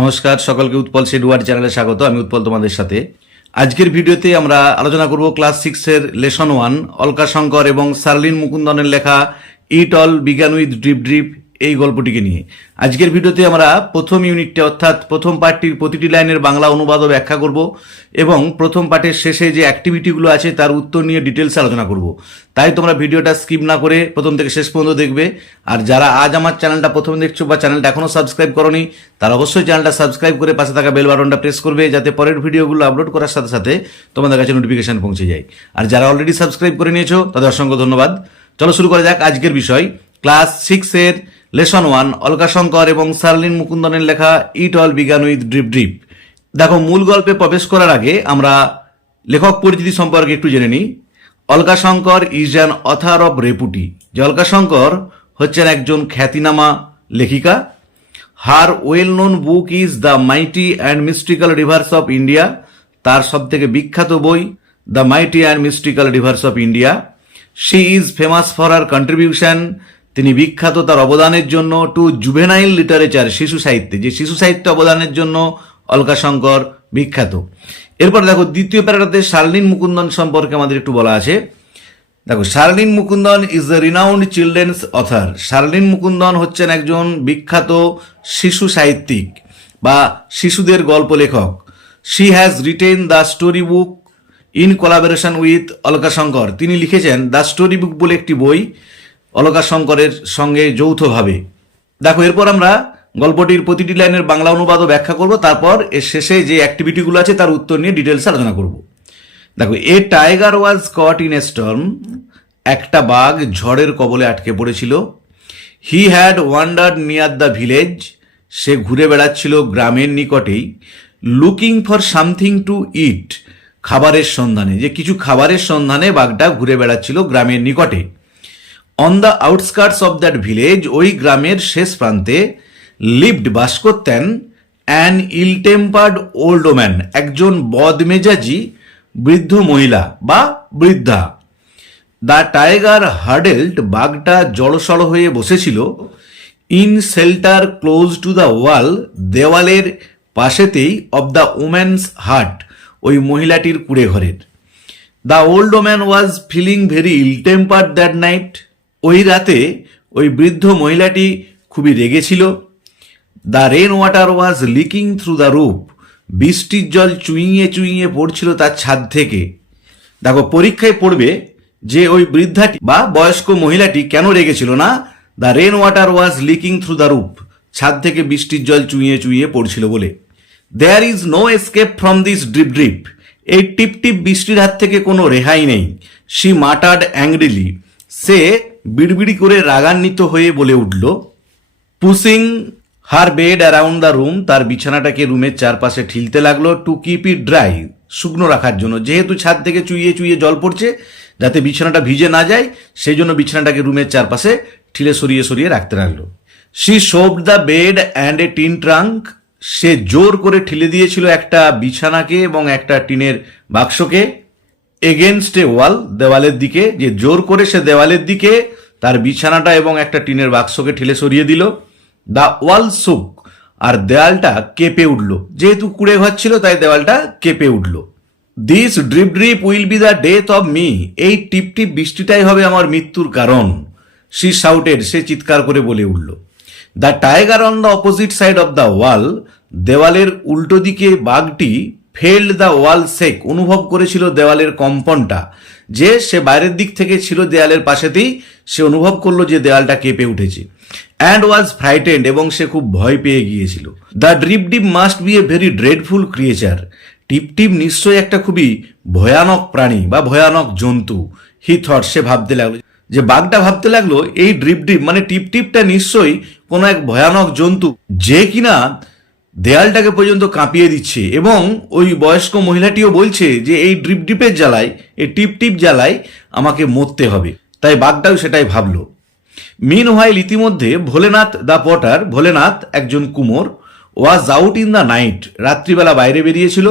নমস্কার সকলকে উৎপল সেডুয়ার চ্যানেলে স্বাগত। আমি উৎপল তোমাদের সাথে। আজকের ভিডিওতে আমরা আলোচনা করব ক্লাস 6-এর লেসন 1 অলকা শঙ্কর এবং শার্লিন মুকুন্দনের লেখা it all began with drip drip এই গল্পটিকে নিয়ে। আজকের ভিডিওতে আমরা প্রথম ইউনিটটা অর্থাৎ প্রথম পার্টটির প্রতিটি লাইনের বাংলা অনুবাদ ও ব্যাখ্যা করব এবং প্রথম পার্টের শেষে যে অ্যাক্টিভিটিগুলো আছে তার উত্তর নিয়ে ডিটেলসে আলোচনা করব। তাই তোমরা ভিডিওটা স্কিপ না করে প্রথম থেকে শেষ পর্যন্ত দেখবে। আর যারা আজ আমার চ্যানেলটা প্রথমে দেখছো বা চ্যানেলটা এখনও সাবস্ক্রাইব করোনি তারা অবশ্যই চ্যানেলটা সাবস্ক্রাইব করে পাশে থাকা বেল বাটনটা প্রেস করবে, যাতে পরের ভিডিওগুলো আপলোড করার সাথে সাথে তোমাদের কাছে নোটিফিকেশন পৌঁছে যায়। আর যারা অলরেডি সাবস্ক্রাইব করে নিয়েছো তাদের অসংখ্য ধন্যবাদ। চলো শুরু করা যাক আজকের বিষয়। ক্লাস 6-এর লেসন 1 অলকা শঙ্কর এবং শার্লিন মুকুন্দনের লেখা it all began with drip drip. দেখো, মূল গল্পে প্রবেশ করার আগে আমরা লেখক পরিচিতি সম্পর্কে একটু জেনে নিই। Alka Shankar is an author of repute. যে অলকা শঙ্কর হচ্ছেন একজন খ্যাতিনামা লেখিকা। Her well known book is the mighty and mystical rivers of India. তার সব থেকে বিখ্যাত বই the mighty and mystical rivers of India. She is famous for her contribution. তিনি বিখ্যাত তার অবদানের জন্য টু জুভেনাইল লিটারেচার, শিশু সাহিত্যে। যে শিশু সাহিত্যে অবদানের জন্য অলকা শঙ্কর বিখ্যাত। এরপর দেখো, দ্বিতীয় প্যারাগ্রাফে শার্লিন মুকুন্দন সম্পর্কে আমাদের একটু বলা আছে। দেখো, Sharleen Mukundan is the renowned children's author. Sharleen Mukundan হচ্ছেন একজন বিখ্যাত শিশু সাহিত্যিক বা শিশুদের গল্প লেখক। She has written the story book in collaboration with Alka Shankar. তিনি লিখেছেন দ্য স্টোরি বুক বলে একটি বই অলকা শঙ্করের সঙ্গে যৌথভাবে। দেখো, এরপর আমরা গল্পটির প্রতিটি লাইনের বাংলা অনুবাদ ও ব্যাখ্যা করব। তারপর এর শেষে যে অ্যাক্টিভিটিগুলো আছে তার উত্তর নিয়ে ডিটেলসে আলোচনা করব। দেখো, a tiger was caught in a storm. একটা বাঘ ঝড়ের কবলে আটকে পড়েছিল। He had wandered near the village. সে ঘুরে বেড়াচ্ছিল গ্রামের নিকটেই। Looking for something to eat. খাবারের সন্ধানে, যে কিছু খাবারের সন্ধানে বাঘটা ঘুরে বেড়াচ্ছিল গ্রামের নিকটে। On the outskirts of that village, ওই গ্রামের শেষ প্রান্তে, লিভড বাস করতেন an ill tempered old woman, একজন বদমেজাজি বৃদ্ধ মহিলা বা বৃদ্ধা। দ্য টাইগার হার্ডেলড, বাঘটা জড়সড় হয়ে বসেছিল। In shelter close to the wall, দেওয়ালের পাশেতেই, অব দ্য ওম্যানস হার্ট, ওই মহিলাটির কুড়ে ঘরের। The old woman was feeling very ill tempered that night. ওই রাতে ওই বৃদ্ধ মহিলাটি খুবই রেগেছিল। The rain water was leaking through the roof, বৃষ্টির জল চুইয়ে চুইয়ে পড়ছিল তার ছাদ থেকে। দেখো, পরীক্ষায় পড়বে যে ওই বৃদ্ধাটি বা বয়স্ক মহিলাটি কেন রেগেছিল না। The rain water was leaking through the roof, ছাদ থেকে বৃষ্টির জল চুইয়ে চুইয়ে পড়ছিল বলে। There is no escape from this drip drip, এই টিপ টিপ বৃষ্টির হাত থেকে কোনো রেহাই নেই। শি মাটার্ড অ্যাংরিলি, সে বিড়বিড়ি করে রাগান্বিত হয়ে বলে উঠল। Pushing her bed around the room, তার বিছানাটাকে রুমের চারপাশে ঠিলতে লাগলো। টু কিপ ইট ড্রাই, শুকনো রাখার জন্য। যেহেতু ছাদ থেকে চুইয়ে চুইয়ে জল পড়ছে, যাতে বিছানাটা ভিজে না যায় সেই জন্য বিছানাটাকে রুমের চারপাশে ঠিলে সরিয়ে সরিয়ে রাখতে লাগলো। She shoved the bed and a tin trunk, সে জোর করে ঠিলে দিয়েছিল একটা বিছানাকে এবং একটা টিনের বাক্সকে। এগেনস্ট এ ওয়াল, দেওয়ালের দিকে, যে জোর করে সে দেওয়ালের দিকে তার বিছানাটা এবং একটা টিনের বাক্সকে ঠেলে সরিয়ে দিল। দ্য ওয়াল শুক, আর দেওয়ালটা কেঁপে উঠল। যেহেতু কুড়ে ঘর ছিল তাই দেওয়ালটা কেঁপে উঠল। This drip drip will be the death of me, এই টিপ টিপ বৃষ্টিটাই হবে আমার মৃত্যুর কারণ। শি শাউটেড, সে চিৎকার করে বলে উঠল। The tiger on the opposite side of the wall, দেওয়ালের উল্টো দিকে বাঘটি, ফেল্ড দ্য ওয়াল শেক, অনুভব করেছিল দেওয়ালের কম্পনটা। যে সে বাইরের দিক থেকে ছিল দেওয়ালের পাশেতেই, সে অনুভব করলো যে দেওয়ালটা কেঁপে উঠেছে। অ্যান্ড ওয়াজ ফ্রাইটেন্ড, এবং সে খুব ভয় পেয়ে গিয়েছিল। The drip dip must be a very dreadful creature, টিপ টিপ নিশ্চয়ই একটা খুবই ভয়ানক প্রাণী বা ভয়ানক জন্তু। হি থট, সে ভাবতে লাগলো, যে বাঘটা ভাবতে লাগলো এই ড্রিপ ডিপ মানে টিপ টিপটা নিশ্চয়ই কোনো এক ভয়ানক জন্তু, যে কিনা দেয়ালটাকে পর্যন্ত কাঁপিয়ে দিচ্ছে। এবং ওই বয়স্ক মহিলাটিও বলছে যে এই ড্রিপ ডিপের জ্বালায়, এই টিপ টিপ জ্বালায় আমাকে মরতে হবে। তাই বাঘটাও সেটাই ভাবলো। মিন হোয়াইল, ইতিমধ্যে, ভোলেনাথ দ্য পটার, ভোলেনাথ একজন কুমোর, was out in the night, রাত্রিবেলা বাইরে বেরিয়েছিল।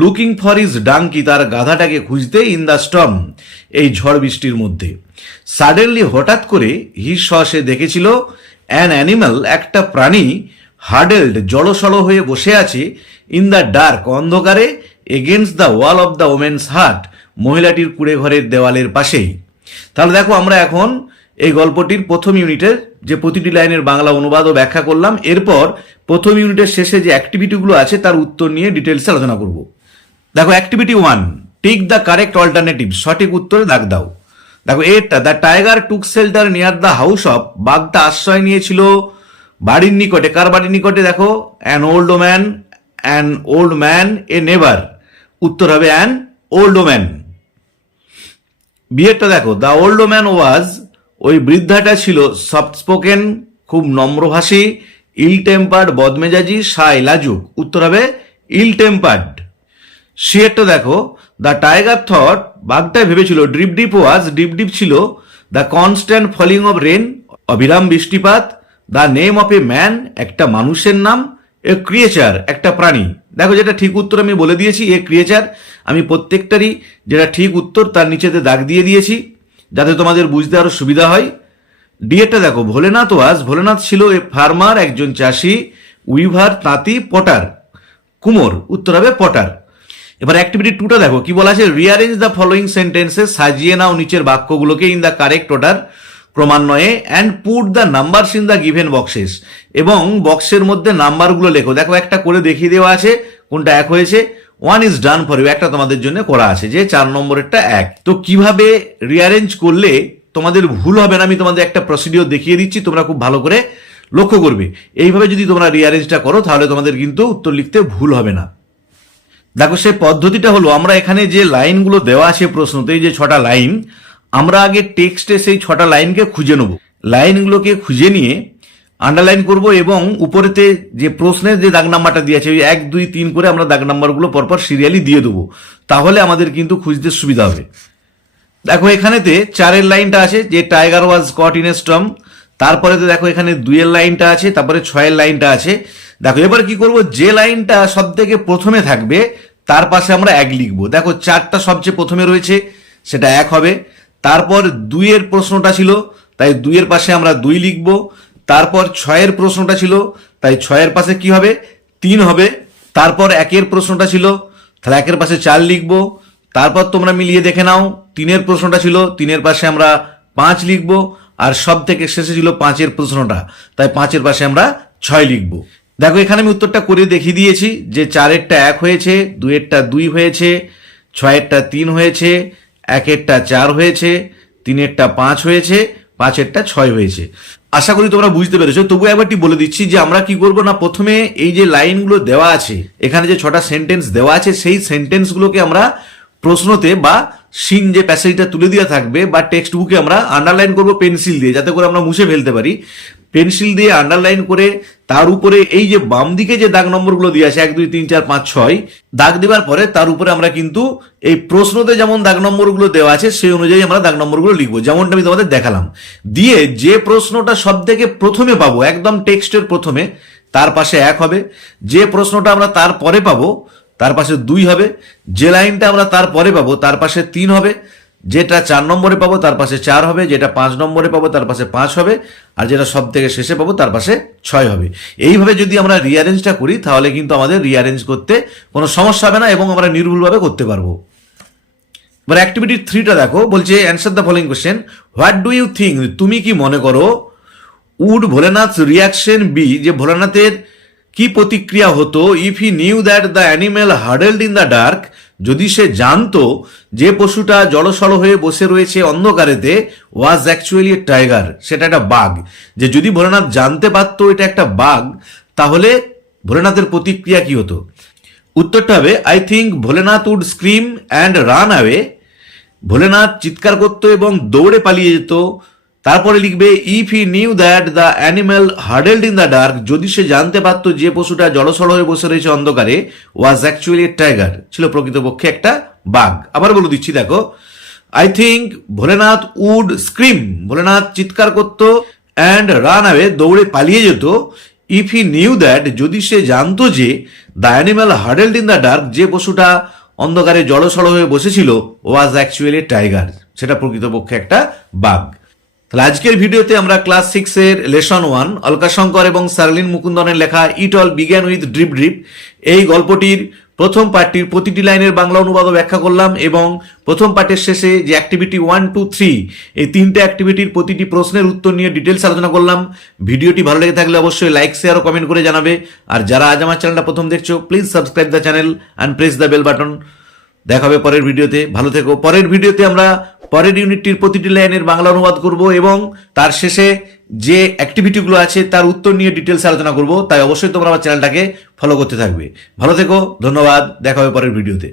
লুকিং ফর ইজ ডাঙ্কি, তার গাধাটাকে খুঁজতে, ইন দ্য স্টর্ম, এই ঝড় বৃষ্টির মধ্যে। সাডেনলি, হঠাৎ করে, হি স, সে দেখেছিল, অ্যান অ্যানিম্যাল, একটা প্রাণী, হার্ডেলড জড়সড় হয়ে বসে আছে ইন দ্য ডার্ক অন্ধকারে against the wall of the women's hut মহিলাটির কুড়ে ঘরের দেওয়ালের পাশেই। তাহলে দেখো আমরা এখন এই গল্পটির প্রথম ইউনিটের যে প্রতিটি লাইনের বাংলা অনুবাদ ও ব্যাখ্যা করলাম, এরপর প্রথম ইউনিটের শেষে যে অ্যাক্টিভিটিগুলো আছে তার উত্তর নিয়ে ডিটেলসে আলোচনা করব। দেখো activity 1, tick the correct alternative, সঠিক উত্তরে দাগ দাও। দেখো এটা, the tiger took shelter near the house of, বাঘটা আশ্রয় নিয়েছিল বাড়ির নিকটে। কার বাড়ির নিকটে? দেখো অ্যান ওল্ড ম্যান এ নেবার, উত্তর হবে অ্যান ওল্ড ম্যান। বিয়েরটা দেখো, দ্য ওল্ড ম্যান ওয়াজ, ওই বৃদ্ধাটা ছিল সফট স্পোকেন, খুব নম্রভাষী, ইল টেম্পার্ড, বদমেজাজি, শাই, লাজুক, উত্তর হবে ইল টেম্পার্ড। সিয়েরটা দেখো, দ্য টাইগার থট, বাঘটা ভেবেছিল, drip drip was, drip drip ছিল the constant falling of rain, অবিরাম বৃষ্টিপাত, the name of a man, একটা মানুষের নাম, এ ক্রিয়েচার, একটা প্রাণী। দেখো যেটা ঠিক উত্তর আমি বলে দিয়েছি, এ ক্রিয়েচার, আমি প্রত্যেকটারই যেটা ঠিক উত্তর তার নিচেতে দাগ দিয়ে দিয়েছি যাতে তোমাদের বুঝতে আরো সুবিধা হয়। ডিএটা দেখো, ভোলেনাথ ওয়াজ, ভোলেনাথ ছিল এ ফার্মার, একজন চাষি, উইভার, তাঁতি, পটার, কুমোর, উত্তর হবে পটার। এবার অ্যাক্টিভিটি 2টা দেখো কি বলা আছে, রিয়ারেঞ্জ দ্য ফলোয়িং সেন্টেন্সেস, সাজিয়ে নাও নিচের বাক্যগুলোকে ইন দ্য কারেক্ট অর্ডার, ক্রমান্বয়ে, and put the numbers in the given boxes, এবং বক্সের মধ্যে নাম্বারগুলো লেখো। দেখো একটা করে দেখিয়ে দেওয়া আছে কোনটা এক হয়েছে, 1 ইজ ডান ফর ইউ, একটা তোমাদের জন্য করা আছে যে 4 নম্বরেরটা 1। তো কিভাবে রিয়ারেঞ্জ করলে তোমাদের ভুল হবে না আমি তোমাদের একটা প্রসিডিওর দেখিয়ে দিচ্ছি, তোমরা খুব ভালো করে লক্ষ্য করবে। এইভাবে যদি তোমরা রিয়ারেঞ্জটা করো তাহলে তোমাদের কিন্তু উত্তর লিখতে ভুল হবে না। দেখো সেই পদ্ধতিটা হলো, আমরা এখানে যে লাইনগুলো দেওয়া আছে প্রশ্নতে, এই যে 6টা লাইন, আমরা আগে টেক্সটে সেই 6টা লাইনকে খুঁজে নেব। লাইনগুলোকে খুঁজে নিয়ে আন্ডারলাইন করব এবং উপরেতে যে প্রশ্নের যে দাগ নাম্বারটা দিয়ে আছে ওই 1, 2, 3 করে আমরা দাগ নাম্বারগুলো পরপর সিরিয়ালি দিয়ে দেবো, তাহলে আমাদের কিন্তু খুঁজতে সুবিধা হবে। দেখো এখানেতে 4-এর লাইনটা আছে যে tiger was caught in a storm, তারপরে তো দেখো এখানে 2-এর লাইনটা আছে, তারপরে 6-এর লাইনটা আছে। দেখো এবার কি করব, যে লাইনটা সব থেকে প্রথমে থাকবে তার পাশে আমরা 1 লিখবো। দেখো 4টা সবচেয়ে প্রথমে রয়েছে, সেটা 1 হবে। তারপর 2-এর প্রশ্নটা ছিল, তাই 2-এর পাশে আমরা 2 লিখবো। তারপর 6-এর প্রশ্নটা ছিল, তাই 6-এর পাশে কি হবে, 3 হবে। তারপর 1-এর প্রশ্নটা ছিল, তাহলে 1-এর পাশে 4 লিখবো। তারপর তোমরা মিলিয়ে দেখে নাও, 3-এর প্রশ্নটা ছিল, 3-এর পাশে আমরা 5 লিখবো। আর সব থেকে শেষে ছিল 5-এর প্রশ্নটা, তাই 5-এর পাশে আমরা 6 লিখবো। দেখো এখানে আমি উত্তরটা করে দেখিয়ে দিয়েছি যে 4-এরটা 1 হয়েছে, 2-এরটা 2 হয়েছে, 6-এরটা 3 হয়েছে, 1-এরটা 4 হয়েছে, 3-এরটা 5 হয়েছে, 5-এরটা 6 হয়েছে। আশা করি তোমরা বুঝতে পেরেছো। তবু একবারটি বলে দিচ্ছি যে আমরা কি করবো না, প্রথমে এই যে লাইনগুলো দেওয়া আছে, এখানে যে 6টা সেন্টেন্স দেওয়া আছে, সেই সেন্টেন্সগুলোকে আমরা প্রশ্নতে বা সিন যে প্যাসেজটা তুলে দেওয়া থাকবে বা টেক্সট বুকে আমরা আন্ডারলাইন করবো পেন্সিল দিয়ে, যাতে করে আমরা মুছে ফেলতে পারি। পেন্সিল দিয়ে আন্ডারলাইন করে তার উপরে এই যে বাম দিকে যে দাগ নম্বরগুলো দিয়ে আছে 1, 2, 3, 4, 5, 6 দাগ দেওয়ার পরে তার উপরে আমরা কিন্তু এই প্রশ্নতে যেমন দাগ নম্বরগুলো দেওয়া আছে সেই অনুযায়ী আমরা দাগ নম্বরগুলো লিখবো, যেমনটা আমি তোমাদের দেখালাম। দিয়ে যে প্রশ্নটা সব থেকে প্রথমে পাবো, একদম টেক্সটের প্রথমে, তার পাশে 1 হবে। যে প্রশ্নটা আমরা তারপরে পাবো তার পাশে 2 হবে। যে লাইনটা আমরা তারপরে পাবো তার পাশে 3 হবে। যেটা 4 নম্বরে পাবো তার পাশে 4 হবে। যেটা 5 নম্বরে পাবো তার পাশে 5 হবে। আর যেটা সব থেকে শেষে পাবো তার পাশে 6 হবে। এইভাবে যদি আমরা রিয়ারেঞ্জটা করি তাহলে কিন্তু আমাদের রিয়ারেঞ্জ করতে কোনো সমস্যা হবে না এবং আমরা নির্ভুলভাবে করতে পারবো। এবার অ্যাক্টিভিটি 3টা দেখো, বলছে answer the following question. What do you think, তুমি কি মনে করো, উড ভোলেনাথ রিয়াকশন বি, যে ভোলেনাথের কি প্রতিক্রিয়া হতো, if he knew that the animal huddled in the dark, যদি সে জানতো যে পশুটা জড়সড় হয়ে বসে রয়েছে অন্ধকারেতে, ওয়াজ অ্যাকচুয়ালি এ টাইগার, সেটা একটা বাঘ। যে যদি ভোলেনাথ জানতে পারতো এটা একটা বাঘ, তাহলে ভোলেনাথের প্রতিক্রিয়া কি হতো? উত্তরটা হবে I think Bholenath would scream and run away, Bholenath চিৎকার করতো এবং দৌড়ে পালিয়ে যেত। তারপরে লিখবে if he knew that the animal huddled in the dark, যদি সে জানতে পারতো যে পশুটা জড়সড় হয়ে বসে রয়েছে অন্ধকারে, ওয়াজ অ্যাকচুয়ালি টাইগার, ছিল প্রকৃতপক্ষে একটা বাঘ। আবার বলে দিচ্ছি দেখো, I think Bholenath would scream, Bholenath চিৎকার করতো, অ্যান্ড রান অ্যাওয়ে, দৌড়ে পালিয়ে যেত, ইফ হি নিউ দ্যাট, যদি সে জানতো যে the animal huddled in the dark, যে পশুটা অন্ধকারে জড়সড় হয়ে বসেছিল, ওয়াজ অ্যাকচুয়ালি টাইগার, সেটা প্রকৃতপক্ষে একটা বাঘ। তাহলে আজকের ভিডিওতে আমরা ক্লাস 6 এর লেসন 1 অলকাশঙ্কর এবং সার্লিন মুকুন্দনের লেখা it all began with drip drip এই গল্পটির প্রথম পার্টটির প্রতিটি লাইনের বাংলা অনুবাদ ব্যাখ্যা করলাম এবং প্রথম পার্টের শেষে যে অ্যাক্টিভিটি 1, 2, 3 এই তিনটে অ্যাক্টিভিটির প্রতিটি প্রশ্নের উত্তর নিয়ে ডিটেলস আলোচনা করলাম। ভিডিওটি ভালো লেগে থাকলে অবশ্যই লাইক শেয়ার ও কমেন্ট করে জানাবে। আর যারা আজ আমার চ্যানেলটা প্রথম দেখছো please subscribe the channel and press the bell button. দেখা হবে পরের ভিডিওতে, ভালো থেকো। পরের ভিডিওতে আমরা পরের ইউনিটটির প্রতিটি লাইনের বাংলা অনুবাদ করব এবং তার শেষে যে অ্যাক্টিভিটিগুলো আছে তার উত্তর নিয়ে ডিটেলস আলোচনা করব। তাই অবশ্যই তোমরা আমার চ্যানেলটাকে ফলো করতে থাকবে। ভালো থেকো, ধন্যবাদ, দেখা হবে পরের ভিডিওতে।